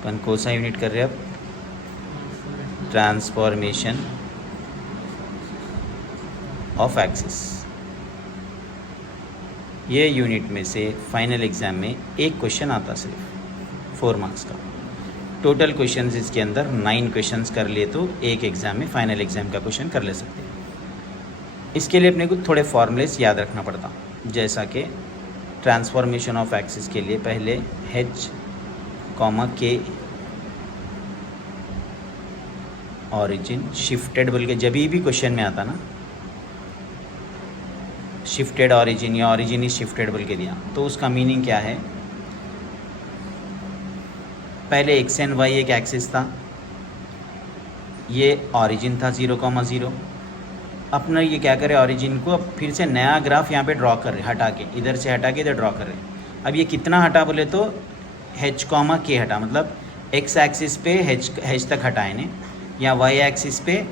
अपन कौन सा यूनिट कर रहे हैं अब? Transformation of axis. ये यूनिट में से फाइनल एग्ज़ाम में एक क्वेश्चन आता सिर्फ 4 मार्क्स का। टोटल क्वेश्चंस इसके अंदर 9 क्वेश्चंस कर लिए तो एक एग्ज़ाम में फाइनल एग्ज़ाम का क्वेश्चन कर ले सकते हैं। इसके लिए अपने को थोड़े फॉर्मूलेस याद रखना पड़ता, जैसा कि ट्रांसफॉर्मेशन ऑफ एक्सिस के लिए पहले H, K ऑरिजिन शिफ्टेड बोल के जब भी क्वेश्चन में आता ना, शिफ्टेड ऑरिजिन या ऑरिजिन इज शिफ्टेड बोल के दिया तो उसका मीनिंग क्या है? पहले एक्स एंड वाई एक एक्सिस था, ये ऑरिजिन था 0,0। अपना ये क्या करे, ऑरिजिन को अब फिर से नया ग्राफ यहाँ पे ड्रॉ कर रहे, हटा के इधर से हटा के इधर ड्रॉ कर रहे। अब ये कितना हटा बोले तो H, K हटा, मतलब एक्स एक्सिस पे H तक हटाए ने, या वाई एक्सिस पे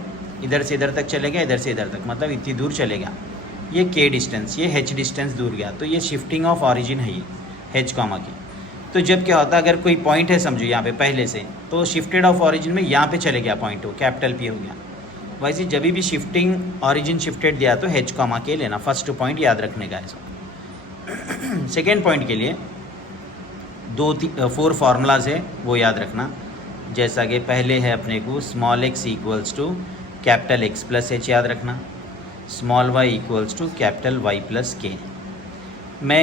इधर से इधर तक चले गया, इधर से इधर तक, मतलब इतनी दूर चले गया। ये K डिस्टेंस, ये H डिस्टेंस दूर गया, तो ये शिफ्टिंग ऑफ ऑरिजिन है ये H, K। तो जब क्या होता है, अगर कोई पॉइंट है समझो यहाँ पे पहले से, तो शिफ्टेड ऑफ ऑरिजिन में यहाँ पे चले गया पॉइंट, वो कैपिटल P हो गया। वैसे जब भी शिफ्टिंग ऑरिजिन शिफ्टेड दिया तो H, K लेना, फर्स्ट पॉइंट याद रखने का है। सेकेंड पॉइंट के लिए 4 फार्मूलाज है वो याद रखना, जैसा कि पहले है अपने को small x equals to capital X plus H याद रखना, small y equals to capital Y plus K। मैं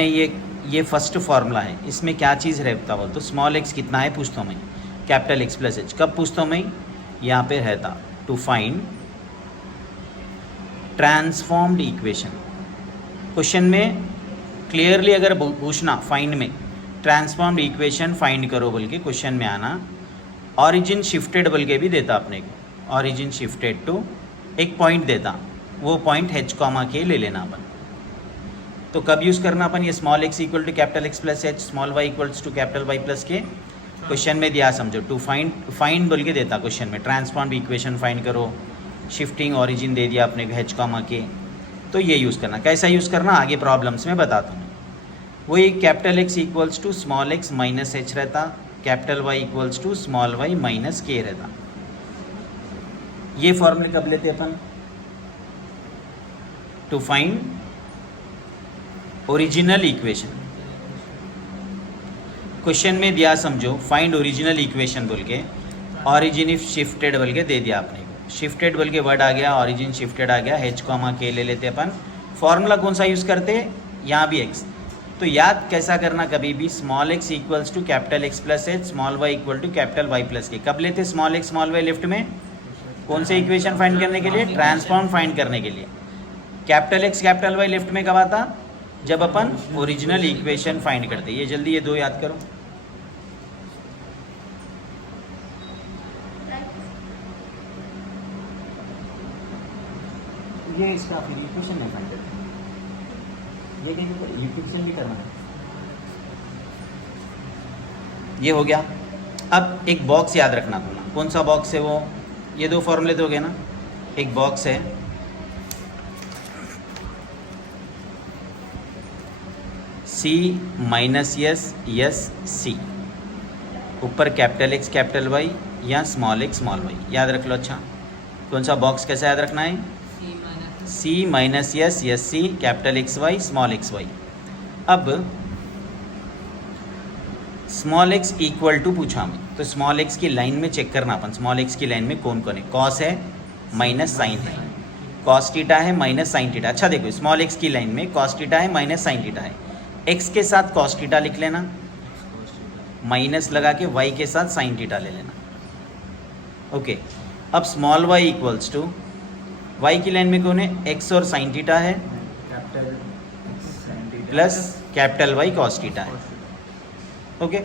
ये फर्स्ट फार्मूला है, इसमें क्या चीज़ रहता हो तो स्मॉल x कितना है पूछता हूँ मैं, कैपिटल X प्लस H कब पूछता हूँ मैं, यहाँ पे रहता to find transformed equation. Question में क्लियरली अगर पूछना फाइंड में ट्रांसफॉर्म्ड इक्वेशन फाइंड करो बोल के क्वेश्चन में आना, ऑरिजिन शिफ्टेड बोल के भी देता अपने को, ऑरिजिन शिफ्टेड टू एक पॉइंट देता, वो पॉइंट H, K ले लेना अपन। तो कब यूज़ करना अपन ये small x equal to capital X plus H, small y equals to capital Y plus K। Question में दिया समझो टू फाइंड बोल के देता क्वेश्चन में, ट्रांसफॉर्म्ड इक्वेशन फाइंड करो, शिफ्टिंग ऑरिजिन दे दिया अपने को H, K। तो ये यूज़ करना, कैसा यूज़ करना आगे प्रॉब्लम्स में बताता हूँ। वही capital X equals to small x minus H रहता, capital Y equals to small y minus K रहता। ये फॉर्मूले कब लेते अपन, to find original equation. Question में दिया समझो फाइंड ओरिजिनल इक्वेशन बोल के, ऑरिजिन इफ शिफ्टेड बोल के दे दिया आपने को, शिफ्टेड बोल के वर्ड आ गया, ऑरिजिन शिफ्टेड आ गया, H, K ले लेते अपन। फॉर्मूला कौन सा यूज़ करते, यहाँ भी x। तो याद कैसा करना, कभी भी small x equals to capital X plus H, small y equal to capital Y plus K। कब लेते small x small y left में, कौन से इक्वेशन फाइंड करने के लिए, ट्रांसफॉर्म फाइंड करने के लिए। Capital X capital Y left में कब आता, जब अपन ओरिजिनल इक्वेशन फाइंड करते। ये जल्दी ये 2 याद करो। ये इसका फिर इक्वेशन नहीं फाइंड करते, ये क्या इक्वेशन भी करना है। ये हो गया। अब एक बॉक्स याद रखना तुम्हें, कौन सा बॉक्स है वो, ये 2 फॉर्मूले तो हो गए ना। एक बॉक्स है C माइनस S C, ऊपर कैपिटल X कैपिटल Y या स्मॉल x स्मॉल y, याद रख लो। अच्छा कौन सा बॉक्स कैसा याद रखना है, C minus S C capital X Y small x y। अब स्मॉल x इक्वल टू पूछा मैं, तो स्मॉल x की लाइन में चेक करना अपन, स्मॉल x की लाइन में कौन कौन है, कॉस है माइनस साइन है, कॉस थीटा है माइनस साइन थीटा। अच्छा देखो स्मॉल x की लाइन में कॉस थीटा है माइनस साइन थीटा है, x के साथ कॉस थीटा लिख लेना, माइनस लगा के y के साथ साइन थीटा ले लेना। ओके, अब small y equals to, y की लाइन में कौन है, x और साइन थीटा है plus capital Y cos theta है। ओके,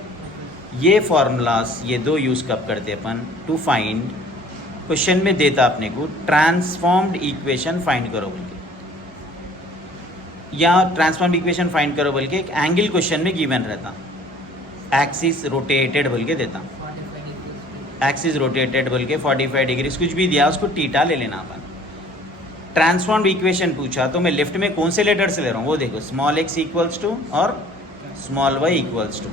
ये फॉर्मूलाज ये 2 यूज़ कब करते अपन, टू फाइंड, क्वेश्चन में देता अपने को ट्रांसफॉर्म्ड इक्वेशन फाइंड करो बोल के, या ट्रांसफॉर्म्ड इक्वेशन फाइंड करो बोल के एक एंगल क्वेश्चन में गिवन रहता, एक्सिस रोटेटेड बोल के देता, एक्सिस रोटेटेड बोल के 45 डिग्री कुछ भी दिया उसको थीटा ले लेना अपन। ट्रांसफॉर्म्ड इक्वेशन पूछा तो मैं लेफ्ट में कौन से लेटर से ले रहा हूँ वो देखो, स्मॉल x इक्वल्स टू और स्मॉल y इक्वल्स टू।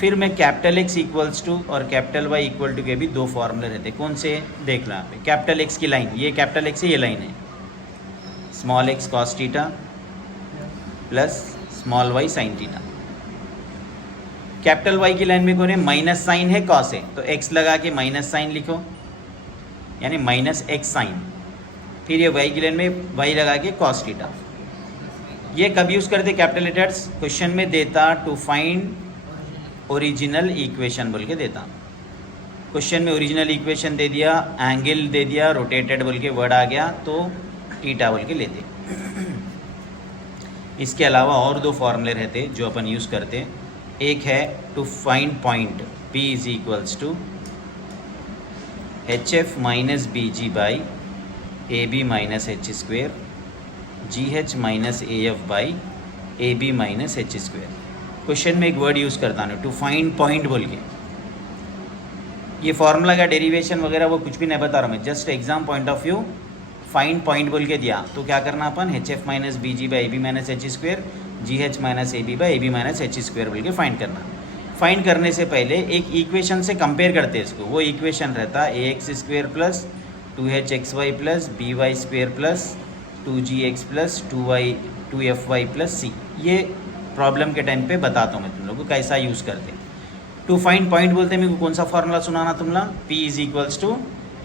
फिर मैं कैपिटल एक्स इक्वल्स टू और कैपिटल वाई इक्वल टू के भी दो फॉर्मूले रहते, कौन से देख लो यहाँ पे। कैपिटल एक्स की लाइन, ये कैपिटल एक्स है, ये लाइन है, small x cos theta plus small y sine theta. Capital Y की लाइन में कौन है, माइनस साइन है, कॉस है, तो एक्स लगा के माइनस साइन लिखो, यानी माइनस एक्स साइन। फिर ये वाई की लाइन में वाई लगा के कॉस थीटा। ये कब यूज़ करते कैपिटल लेटर्स, क्वेश्चन में देता टू फाइंड ओरिजिनल इक्वेशन बोल के देता। क्वेश्चन में ओरिजिनल इक्वेशन दे दिया, एंगल दे दिया, रोटेटेड बोल के वर्ड आ गया तो थीटा बोल के लेते। इसके अलावा और दो फॉर्मूले रहते जो अपन यूज़ करते। एक है to find point P is equals to HF minus BG by AB minus H square GH minus AF by AB minus H square. Question में एक वर्ड यूज़ करता हूँ टू फाइंड पॉइंट बोल के। ये फॉर्मूला का डेरिवेशन वगैरह वो कुछ भी नहीं बता रहा मैं, just exam point of view find point बोल के दिया तो क्या करना अपन, HF minus BG by AB minus H square GH minus AB by AB minus H square बोल के फाइंड करना। फाइंड करने से पहले एक इक्वेशन से कंपेयर करते हैं इसको। वो इक्वेशन रहता AX square plus 2HXY plus BY square plus 2GX plus 2FY plus C। ये प्रॉब्लम के टाइम पे बताता हूँ मैं तुम लोगों को कैसा यूज़ करते। टू फाइंड पॉइंट बोलते हैं, मेरे को कौन सा फॉर्मूला सुनाना तुम लोग, P is equals to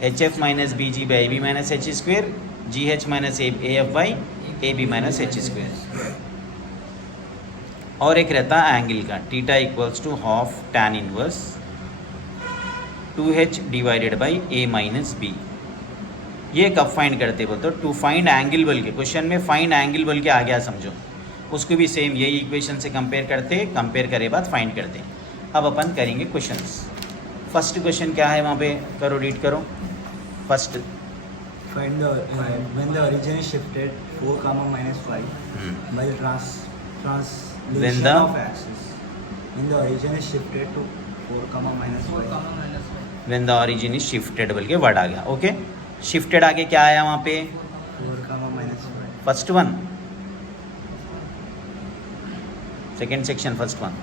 HF minus BG by AB minus H square GH minus AF by AB minus H square. और एक रहता है एंगल का, theta equals to half tan inverse 2H divided by A minus B। ये कब find करते बोलते हो, टू फाइंड एंगल बोल के। क्वेश्चन में फाइंड एंगल बोल के आ गया समझो, उसको भी सेम यही इक्वेशन से कंपेयर करते, कंपेयर करे बाद फाइंड करते। अब अपन करेंगे क्वेश्चंस। फर्स्ट क्वेश्चन क्या है वहाँ पे, करो रीड करो। First Find the when the origin is shifted 4, minus 5 by the translation When the- of axis. When the origin is shifted to 4, minus 5. When the origin is shifted बोल के word आ गया। Okay, shifted आगे क्या आया वहाँ पे, 4, minus 5. First one, second section first one.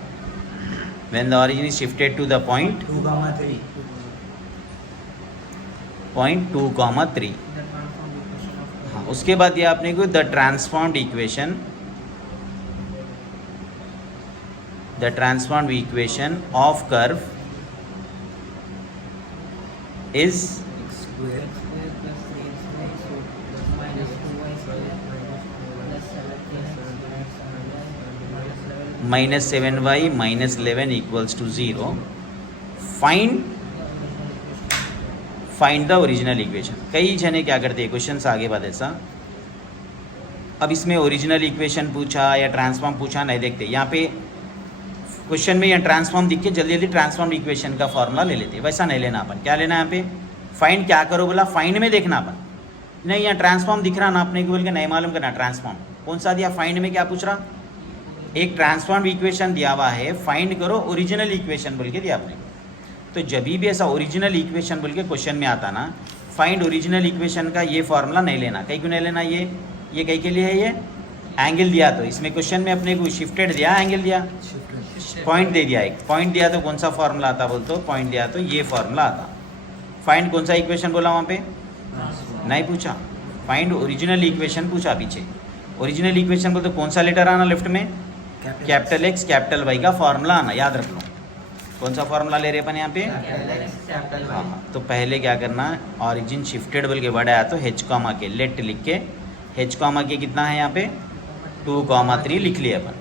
When the origin is shifted to the point 2, 3. Point 2, 3। हाँ, उसके बाद ये आपने को the transformed equation, the transformed equation of curve is Square. -7y minus 11 equals to 0। Find the original equation. कई जने क्या करते हैं, क्वेश्चन आगे बाद ऐसा, अब इसमें ओरिजिनल इक्वेशन पूछा या ट्रांसफॉर्म पूछा नहीं देखते। यहाँ पे क्वेश्चन में यहाँ ट्रांसफॉर्म दिख के जल्दी जल्दी ट्रांसफॉर्म इक्वेशन का फॉर्मूला ले लेते, वैसा नहीं लेना अपन। क्या लेना है यहाँ पे, फाइंड क्या करो बोला, फाइंड में देखना अपन। नहीं यहाँ ट्रांसफॉर्म दिख रहा ना अपने को बोल के नहीं मालूम करना ट्रांसफॉर्म कौन सा दिया। फाइंड में क्या पूछ रहा, एक ट्रांसफॉर्म इक्वेशन दिया हुआ है, फाइंड करो ओरिजिनल इक्वेशन बोल के दिया आपने। तो जब भी ऐसा ओरिजिनल इक्वेशन बोल के क्वेश्चन में आता ना, फाइंड ओरिजिनल इक्वेशन का ये फॉर्मूला नहीं लेना। कहीं क्यों नहीं लेना, ये कहीं के लिए है, ये एंगल दिया तो इसमें क्वेश्चन में अपने को शिफ्टेड दिया, एंगल दिया, पॉइंट दे दिया, एक पॉइंट दिया तो कौन सा फॉर्मूला आता बोल तो, पॉइंट दिया तो ये फॉर्मूला आता। फाइंड कौन सा इक्वेशन बोला वहाँ पे, नहीं पूछा, फाइंड ओरिजिनल इक्वेशन पूछा पीछे। ओरिजिनल इक्वेशन बोल तो कौन सा लेटर आना लेफ्ट में, कैपिटल एक्स कैपिटल वाई का फॉर्मूला आना, याद रख लो। कौन सा फॉर्मूला ले रहे अपन यहाँ पे, हाँ। तो पहले क्या करना, ऑरिजिन शिफ्टेड बोल के वर्ड आया तो H, के लेट लिख के, H, के कितना है यहाँ पे 2, 3 लिख लिए अपन।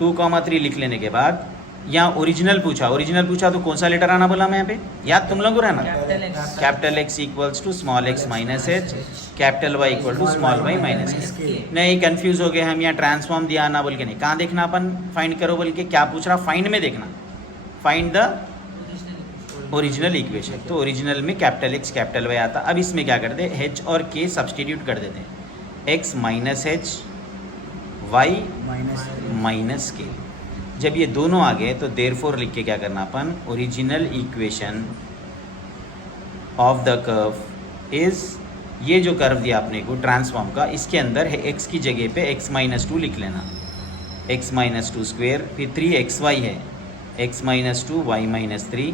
2, 3 लिख लेने के बाद यहाँ ओरिजिनल पूछा तो कौन सा लेटर आना बोला मैं यहाँ पे, याद तुम लोग को रहना, capital X equals to small x minus H, capital Y equal to small y minus H. नहीं कंफ्यूज हो गए हम, यहाँ ट्रांसफॉर्म दिया ना बोल के नहीं, कहाँ देखना अपन, फाइंड करो बोल के क्या पूछ रहा, फाइंड में देखना, फाइंड द ओरिजिनल इक्वेशन। तो ओरिजिनल में कैपिटल एक्स कैपिटल वाई आता। अब इसमें क्या करते, H और K सब्सटीट्यूट कर देते हैं, x minus H y minus K. जब ये दोनों आ गए तो देयरफॉर लिख के क्या करना अपन, original equation of the curve is, ये जो कर्व दिया आपने को ट्रांसफॉर्म का, इसके अंदर है x की जगह पे x-2 लिख लेना, x-2 स्क्वेयर, फिर 3xy है, x minus two y minus three,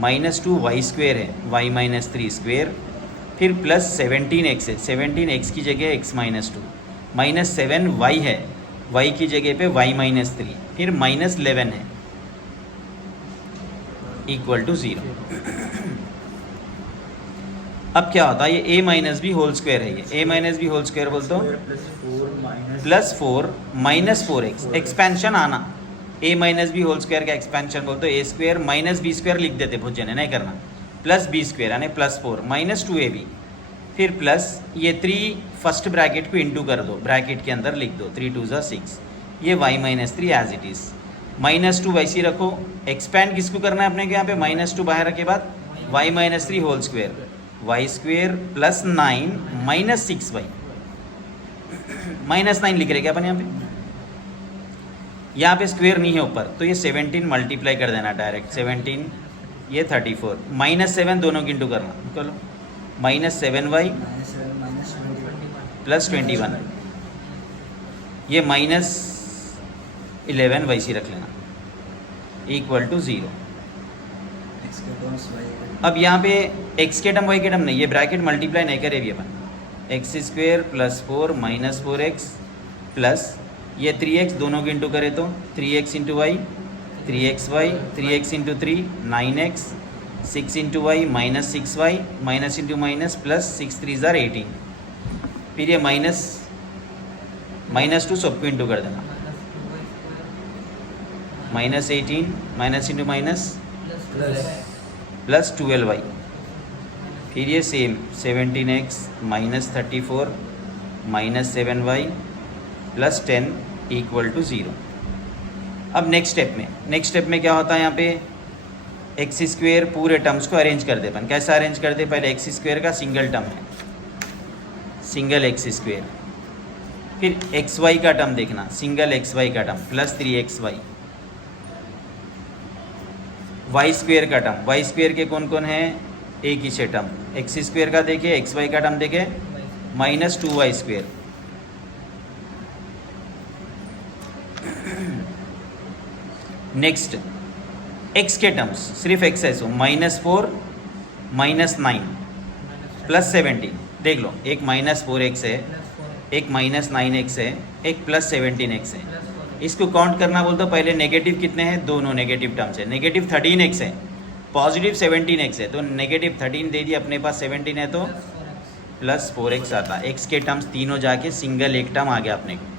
minus two y square है, वाई माइनस थ्री स्क्वेयर, फिर प्लस 17x है, 17x की जगह x minus two, minus 7y है, y की जगह पे y माइनस थ्री, फिर माइनस 11 है, इक्वल टू 0। अब क्या होता है, ये a minus b whole square है, ये a minus b whole square बोल दो, प्लस 4 माइनस 4x, एक्सपेंशन आना, a minus b whole square का एक्सपेंशन बोल दो, a square minus b square लिख देते भुजन, नहीं करना, प्लस बी स्क्वायर यानी प्लस 4 माइनस 2ab, फिर प्लस ये 3 फर्स्ट ब्रैकेट को इंटू कर दो, ब्रैकेट के अंदर लिख दो, 3 2 6, ये y minus three as it is, minus 2 वैसी रखो, एक्सपैंड किसको करना है अपने को यहाँ पे, माइनस 2 बाहर के बाद y minus three whole square, y square plus 9 minus 6y, minus 9 लिख रहे क्या अपन यहाँ पे स्क्वेयर नहीं है ऊपर, तो ये 17 मल्टीप्लाई कर देना डायरेक्ट, 17 ये 34, माइनस 7 दोनों की इंटू करना, चलो माइनस 7y प्लस 21, ये माइनस 11 वैसी रख लेना, इक्वल टू 0। अब यहाँ पे x के टर्म y के टर्म नहीं, ये ब्रैकेट मल्टीप्लाई नहीं करे भी अपन, x square plus 4 minus 4x plus ये 3x दोनों की इंटू करे तो 3x into y, 3xy, 3x into 3 9x, 6 into y minus 6y, minus into minus plus 6 3 ज़ार 18, फिर ये माइनस माइनस 2 सबको इंटू कर देना, minus 18 minus into minus plus 12y, फिर ये same 17x minus 34 minus 7y plus 10 equal to 0। अब next step में क्या होता है, यहाँ पे एक्स स्क्वेयर पूरे टर्म्स को अरेंज कर दे अपन, कैसा अरेंज कर दे, पहले एक्स स्क्वेयर का सिंगल टर्म है, सिंगल एक्स स्क्वेयर, फिर एक्स वाई का टर्म देखना, सिंगल एक्स वाई का term plus 3xy, y square का टर्म, वाई स्क्वेयर के कौन कौन है, एक ही से टर्म, एक्स स्क्वेयर का देखे, एक्स वाई का टर्म देखे minus 2y square, next x के टर्म्स सिर्फ x है, सो माइनस 4 माइनस 9 प्लस 17, देख लो एक माइनस 4x है, एक माइनस 9x है, एक प्लस 17x है, इसको काउंट करना बोल तो पहले नेगेटिव कितने हैं, दोनों नेगेटिव टर्म्स है, नेगेटिव 13x है, पॉजिटिव 17x है, तो नेगेटिव 13 दे दिया अपने पास, 17 है तो प्लस 4x आता, x के टर्म्स तीनों जाके सिंगल एक टर्म आ गया अपने को।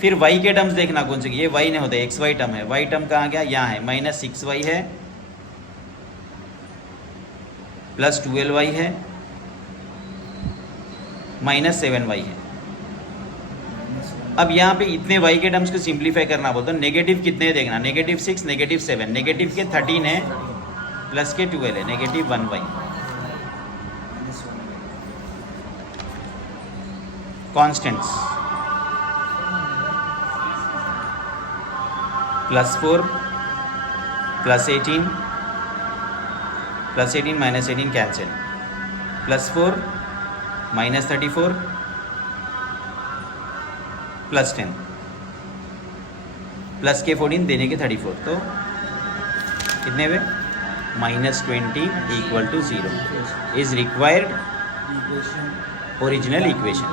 फिर y के टर्म्स देखना कौन से, ये y नहीं होता, एक्स वाई टर्म है, y टर्म कहाँ गया, यहाँ है, माइनस 6y है प्लस 12y है माइनस 7y है। अब यहाँ पे इतने y के टर्म्स को सिंप्लीफाई करना बोलते, नेगेटिव कितने देखना, नेगेटिव 6 नेगेटिव 7, नेगेटिव के 13 है प्लस के 12 है, नेगेटिव 1y, कॉन्स्टेंट्स प्लस 4 प्लस 18 minus 18 cancel, plus 4 minus 34 plus 10 plus के 14 देने के 34, तो कितने हुए, minus 20 equal to 0 is required original equation.